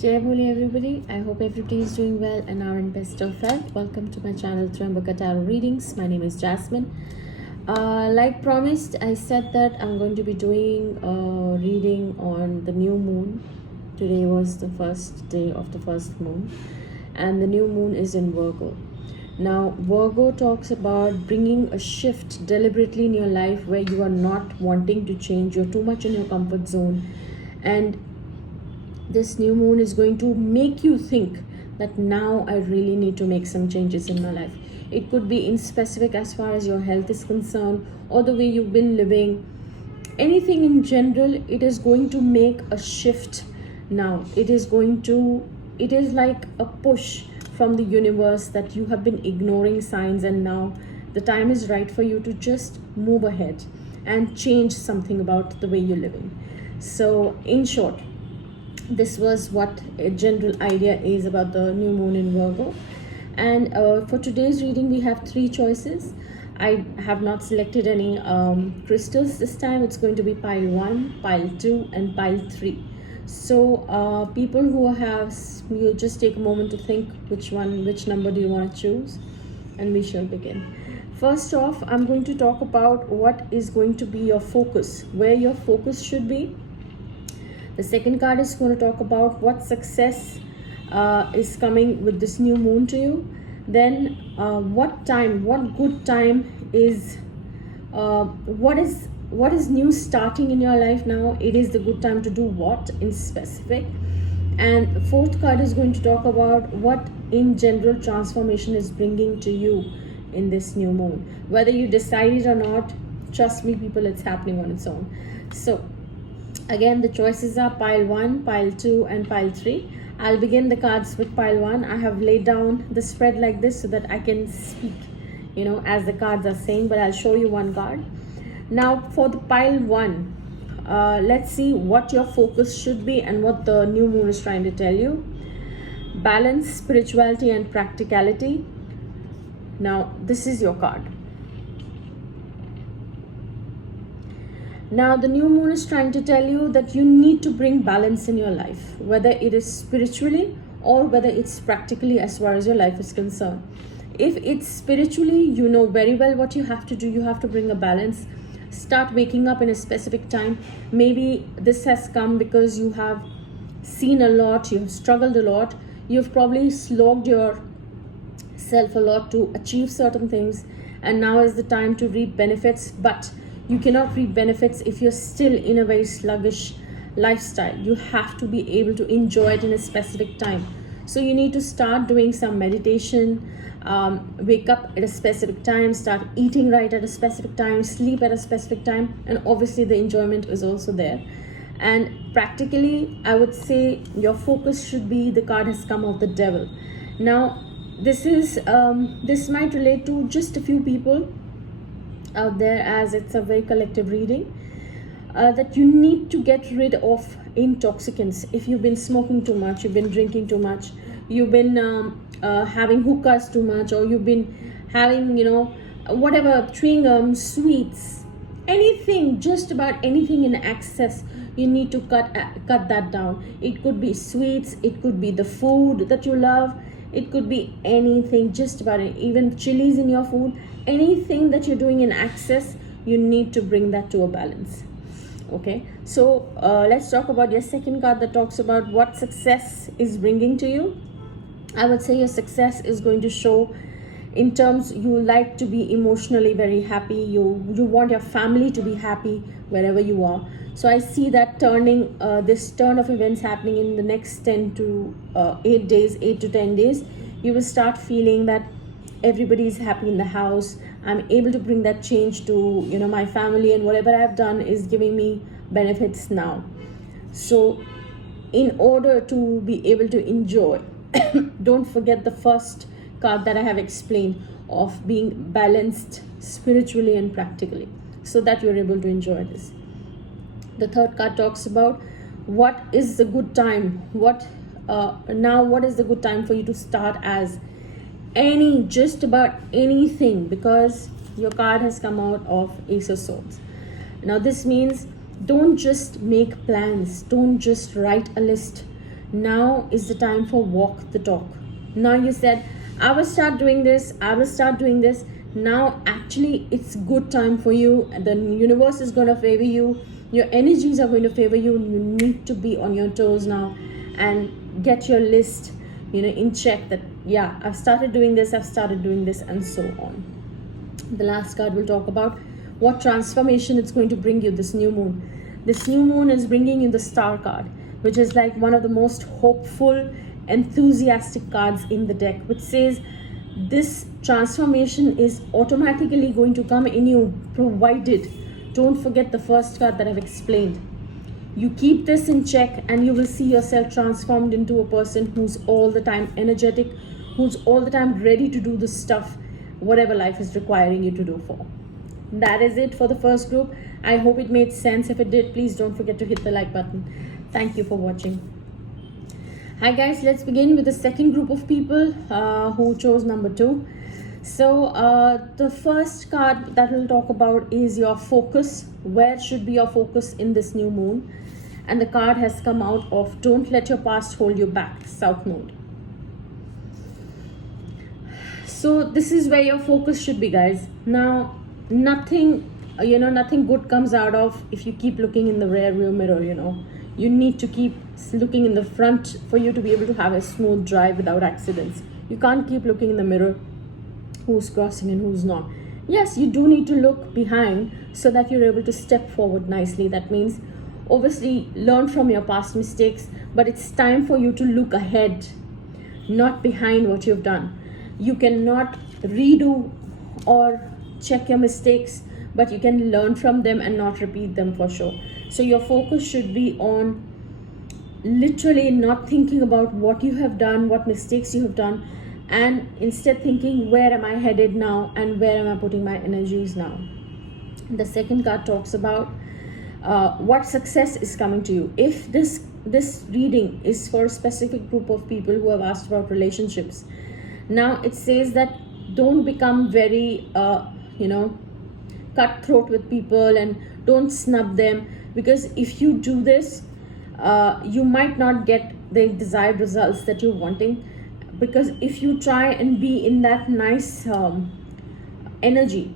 Jai Bholi everybody. I hope everybody is doing well and are in best of health. Welcome to my channel Triambaka Tarot Readings. My name is Jasmine. Like promised, I said that I'm going to be doing a reading on the new moon. Today was the first day of the first moon, and the new moon is in Virgo. Now, Virgo talks about bringing a shift deliberately in your life where you are not wanting to change. You're too much in your comfort zone, and this new moon is going to make you think that now I really need to make some changes in my life. It could be in specific as far as your health is concerned, or the way you've been living, anything in general. It is going to make a shift now. It is like a push from the universe that you have been ignoring signs, and now the time is right for you to just move ahead and change something about the way you're living. So in short, this was what a general idea is about the new moon in Virgo. And for today's reading, we have three choices. I have not selected any crystals this time. It's going to be pile 1, pile 2, and pile 3. So people who have, you just take a moment to think which number do you want to choose, and we shall begin. First off, I'm going to talk about what is going to be your focus, where your focus should be. The second card is going to talk about what success is coming with this new moon to you. Then what good time is, what is new starting in your life now. It is the good time to do what in specific. And the fourth card is going to talk about what in general transformation is bringing to you in this new moon. Whether you decide it or not, trust me people, it's happening on its own. So again, the choices are pile 1, pile 2, and pile 3. I'll begin the cards with pile 1. I have laid down the spread like this so that I can speak, as the cards are saying, but I'll show you one card. Now, for the pile 1, let's see what your focus should be and what the new moon is trying to tell you. Balance, spirituality, and practicality. Now, this is your card. Now, the new moon is trying to tell you that you need to bring balance in your life, whether it is spiritually or whether it's practically as far as your life is concerned. If it's spiritually, you know very well what you have to do. You have to bring a balance. Start waking up in a specific time. Maybe this has come because you have seen a lot, you have struggled a lot, you've probably slogged yourself a lot to achieve certain things, and now is the time to reap benefits. But you cannot reap benefits if you're still in a very sluggish lifestyle. You have to be able to enjoy it in a specific time. So you need to start doing some meditation, wake up at a specific time, start eating right at a specific time, sleep at a specific time, and obviously the enjoyment is also there. And practically, I would say your focus should be, the card has come of the devil. Now, this might relate to just a few people out there, as it's a very collective reading, that you need to get rid of intoxicants. If you've been smoking too much, you've been drinking too much, you've been having hookahs too much, or you've been having whatever, chewing gum, sweets, anything, just about anything in excess, you need to cut that down. It could be sweets, it could be the food that you love, it could be anything, just about it, even chilies in your food. Anything that you're doing in excess, you need to bring that to a balance. Okay, so let's talk about your second card that talks about what success is bringing to you. I would say your success is going to show in terms, you like to be emotionally very happy. You want your family to be happy wherever you are. So I see that this turn of events happening in the next 8 to 10 days. You will start feeling that everybody is happy in the house. I'm able to bring that change to my family, and whatever I've done is giving me benefits now. So in order to be able to enjoy, don't forget the first card that I have explained of being balanced spiritually and practically, so that you're able to enjoy this. The third card talks about what is the good time. What is the good time for you to start as just about anything, because your card has come out of Ace of Swords. Now this means don't just make plans, don't just write a list, Now is the time for walk the talk. Now you said, I will start doing this, I will start doing this. Now actually it's good time for you. The universe is going to favor you. Your energies are going to favor you. You need to be on your toes now and get your list, in check, that yeah, I've started doing this, and so on. The last card will talk about what transformation it's going to bring you, this new moon. This new moon is bringing you the Star card, which is like one of the most hopeful, enthusiastic cards in the deck, which says this transformation is automatically going to come in you, provided, don't forget the first card that I've explained, you keep this in check, and you will see yourself transformed into a person who's all the time energetic, who's all the time ready to do the stuff, whatever life is requiring you to do for. That is it for the first group. I hope it made sense. If it did, please don't forget to hit the like button. Thank you for watching. Hi guys, let's begin with the second group of people who chose number 2. So the first card that we'll talk about is your focus. Where should be your focus in this new moon? And the card has come out of don't let your past hold you back, South Node. So this is where your focus should be, guys. Now, nothing good comes out of if you keep looking in the rear view mirror. You need to keep looking in the front for you to be able to have a smooth drive without accidents. You can't keep looking in the mirror who's crossing and who's not. Yes, you do need to look behind so that you're able to step forward nicely. That means obviously learn from your past mistakes, but it's time for you to look ahead, not behind what you've done. You cannot redo or check your mistakes, but you can learn from them and not repeat them for sure. So your focus should be on literally not thinking about what you have done, what mistakes you have done, and instead thinking, where am I headed now and where am I putting my energies now? The second card talks about what success is coming to you. If this reading is for a specific group of people who have asked about relationships, now it says that don't become very cutthroat with people and don't snub them, because if you do this, you might not get the desired results that you're wanting. Because if you try and be in that nice energy,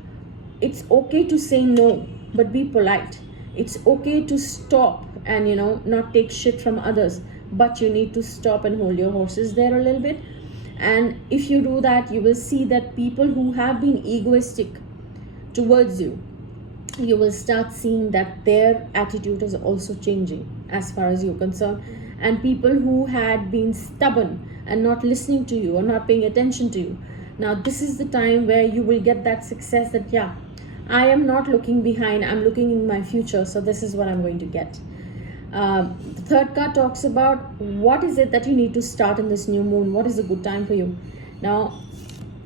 it's okay to say no, but be polite. It's okay to stop and not take shit from others, but you need to stop and hold your horses there a little bit. And if you do that, you will see that people who have been egoistic towards you, you will start seeing that their attitude is also changing as far as you're concerned. And people who had been stubborn and not listening to you or not paying attention to you, now this is the time where you will get that success that, yeah, I am not looking behind, I'm looking in my future, so this is what I'm going to get. The third card talks about what is it that you need to start in this new moon. What is a good time for you? Now,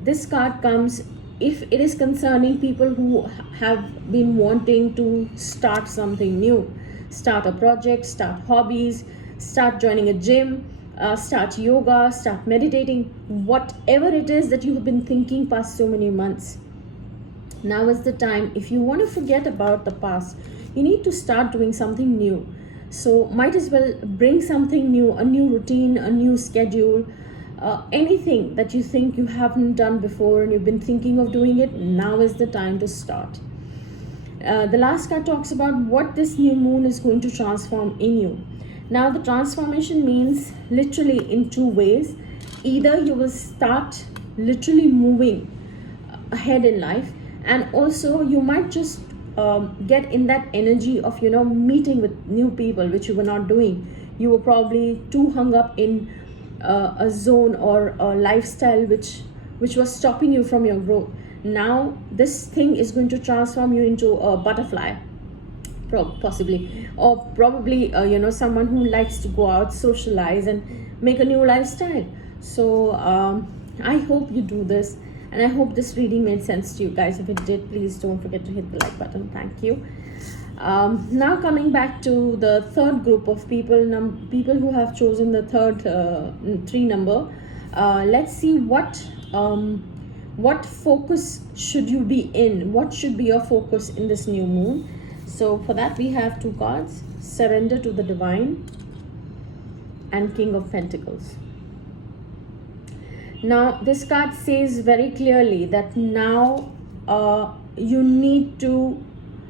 this card comes if it is concerning people who have been wanting to start something new, start a project, start hobbies, start joining a gym, start yoga, start meditating, whatever it is that you have been thinking past so many months. Now is the time. If you want to forget about the past, you need to start doing something new. So might as well bring something new, a new routine, a new schedule, anything that you think you haven't done before and you've been thinking of doing it. Now is the time to start. The last card talks about what this new moon is going to transform in you. Now the transformation means literally in two ways. Either you will start literally moving ahead in life, and also you might just get in that energy of meeting with new people, which you were not doing. You were probably too hung up in a zone or a lifestyle which was stopping you from your growth. Now this thing is going to transform you into a butterfly, possibly, or probably someone who likes to go out, socialize, and make a new lifestyle. So I hope you do this, and I hope this reading made sense to you guys. If it did, please don't forget to hit the like button. Thank you. Now coming back to the third group of people, people who have chosen the third 3 number. Let's see what focus should you be in. What should be your focus in this new moon? So for that we have 2 cards: Surrender to the Divine and King of Pentacles. Now this card says very clearly that now you need to,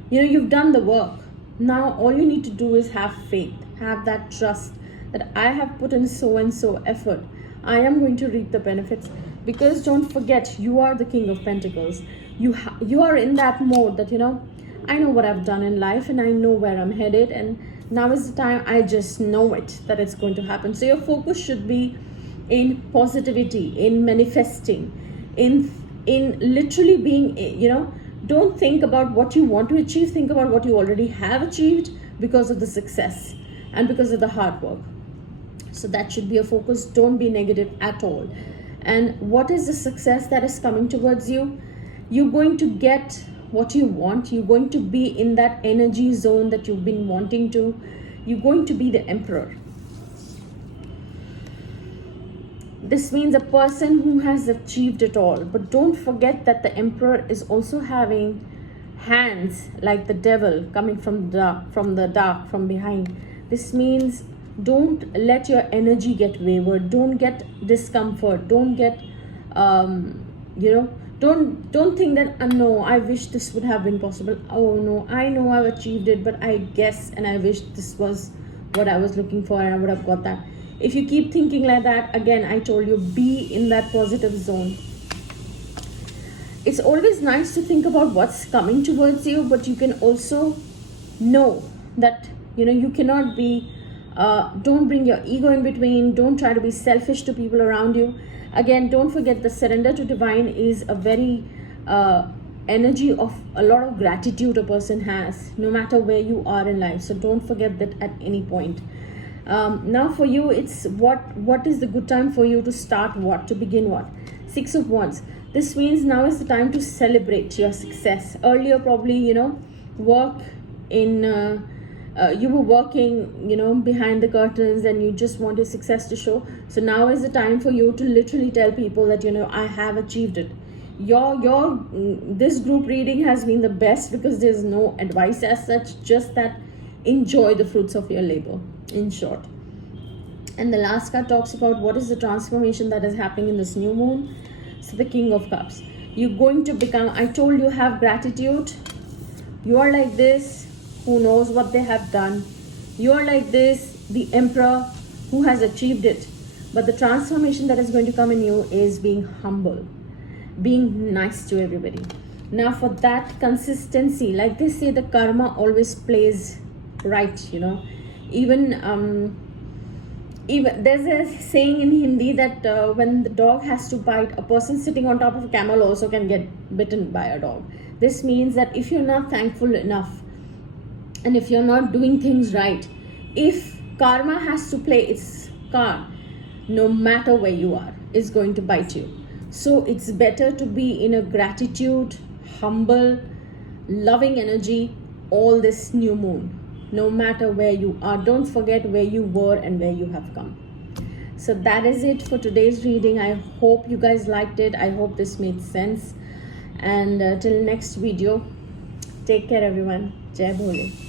you've done the work. Now all you need to do is have faith, have that trust that I have put in so and so effort. I am going to reap the benefits, because don't forget, you are the King of Pentacles. You are in that mode that, I know what I've done in life and I know where I'm headed, and now is the time. I just know it, that it's going to happen. So your focus should be in positivity, in manifesting, in literally being, don't think about what you want to achieve, think about what you already have achieved because of the success and because of the hard work. So that should be a focus. Don't be negative at all. And what is the success that is coming towards you? You're going to get what you want. You're going to be in that energy zone that you've been wanting to. You're going to be the emperor. This means a person who has achieved it all. But don't forget that the emperor is also having hands like the devil coming from the dark, from behind. This means don't let your energy get wavered. Don't get discomfort. Don't get, don't think that, no, I wish this would have been possible. Oh no, I know I've achieved it, but I guess and I wish this was what I was looking for and I would have got that. If you keep thinking like that, again, I told you, be in that positive zone. It's always nice to think about what's coming towards you, but you can also know that, you cannot be, don't bring your ego in between. Don't try to be selfish to people around you. Again, don't forget the surrender to divine is a very energy of a lot of gratitude a person has, no matter where you are in life. So don't forget that at any point. Now for you, it's what is the good time for you to start what, to begin what? 6 of Wands. This means now is the time to celebrate your success. Earlier, probably, work in, you were working, behind the curtains and you just want your success to show. So now is the time for you to literally tell people that, I have achieved it. This group reading has been the best because there's no advice as such, just that enjoy the fruits of your labor, in short. And the last card talks about what is the transformation that is happening in this new moon. So the King of Cups. You're going to become, I told you, have gratitude. You are like this, who knows what they have done. You are like this, the emperor who has achieved it. But the transformation that is going to come in you is being humble, being nice to everybody. Now for that consistency, like they say, the karma always plays right, even there's a saying in Hindi that when the dog has to bite, a person sitting on top of a camel also can get bitten by a dog. This means that if you're not thankful enough and if you're not doing things right, if karma has to play its card, no matter where you are, it's going to bite you. So it's better to be in a gratitude, humble, loving energy all this new moon. No matter where you are, don't forget where you were and where you have come. So that is it for today's reading. I hope you guys liked it. I hope this made sense. And till next video, take care everyone. Jai Bhole.